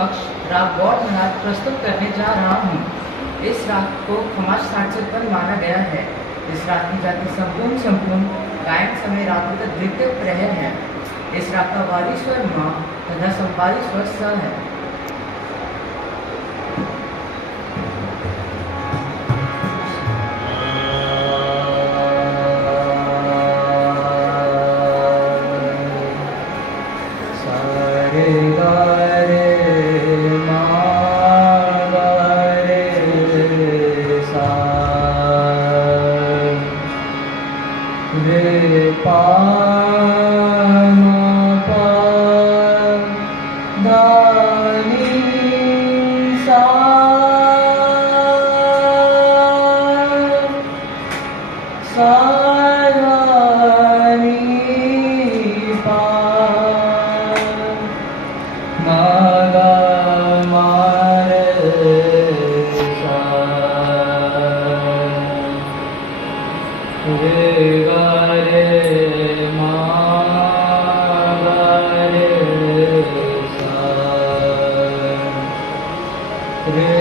समक्ष राग गौर नाद प्रस्तुत करने जा रहा हूँ। इस राग को खमाज ठाट से उत्पन्न माना गया है। इस राग की जाति संपूर्ण गायन समय रागों का द्वितीय प्रहर है। इस राग का वादी स्वर म तथा संपादी स्वर स है। रे पा पा धा नी सा सा धा नी पा मा गा मा रे सा रे गा रे मा गा रे सा रे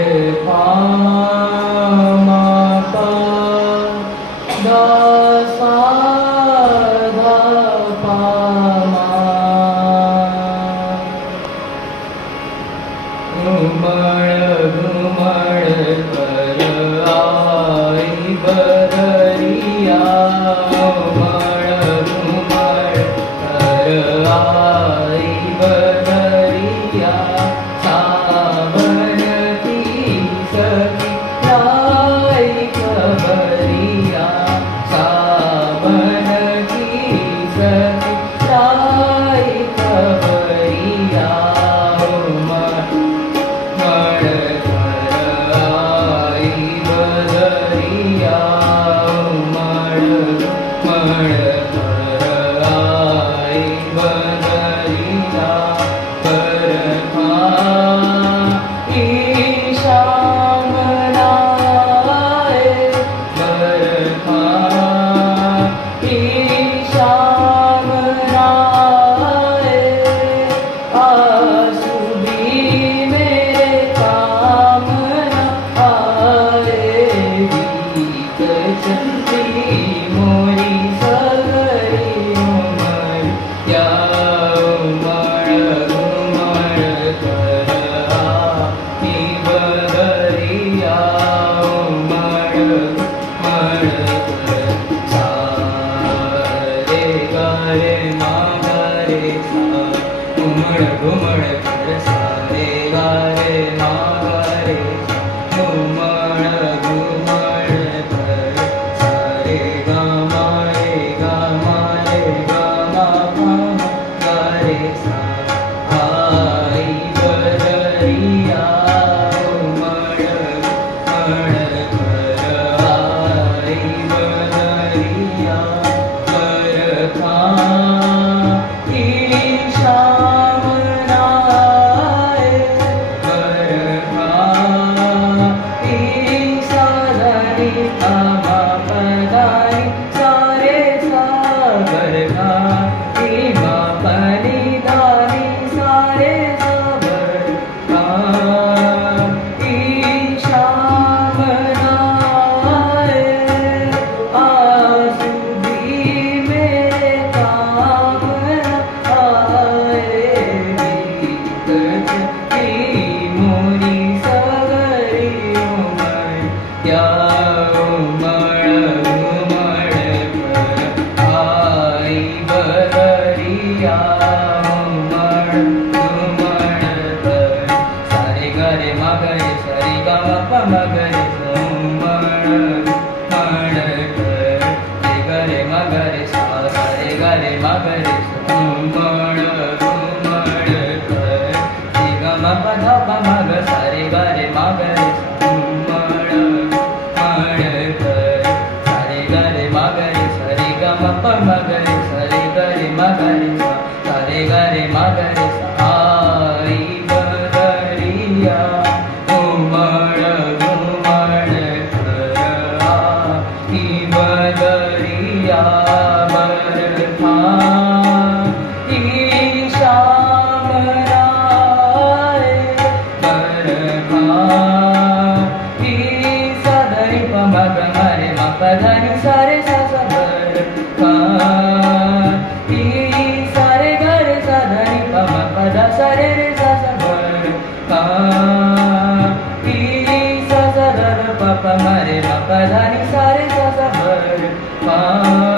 पा मा पा धा सा धा पा मा घुमड़ कर आई बदरिया घुमड़ कर आई बदरिया सावन की सखी लाई खबरिया सावन की सखी लाई खबरिया घुमड़ कर सारे गा रे मा गा रे घुमड़ कर सारे गा मा रे गा मा पा गा रे सा आई बदरिया घुमड़ कर आई बदरिया कर खा सा धा नि सा रे सा सा बर पा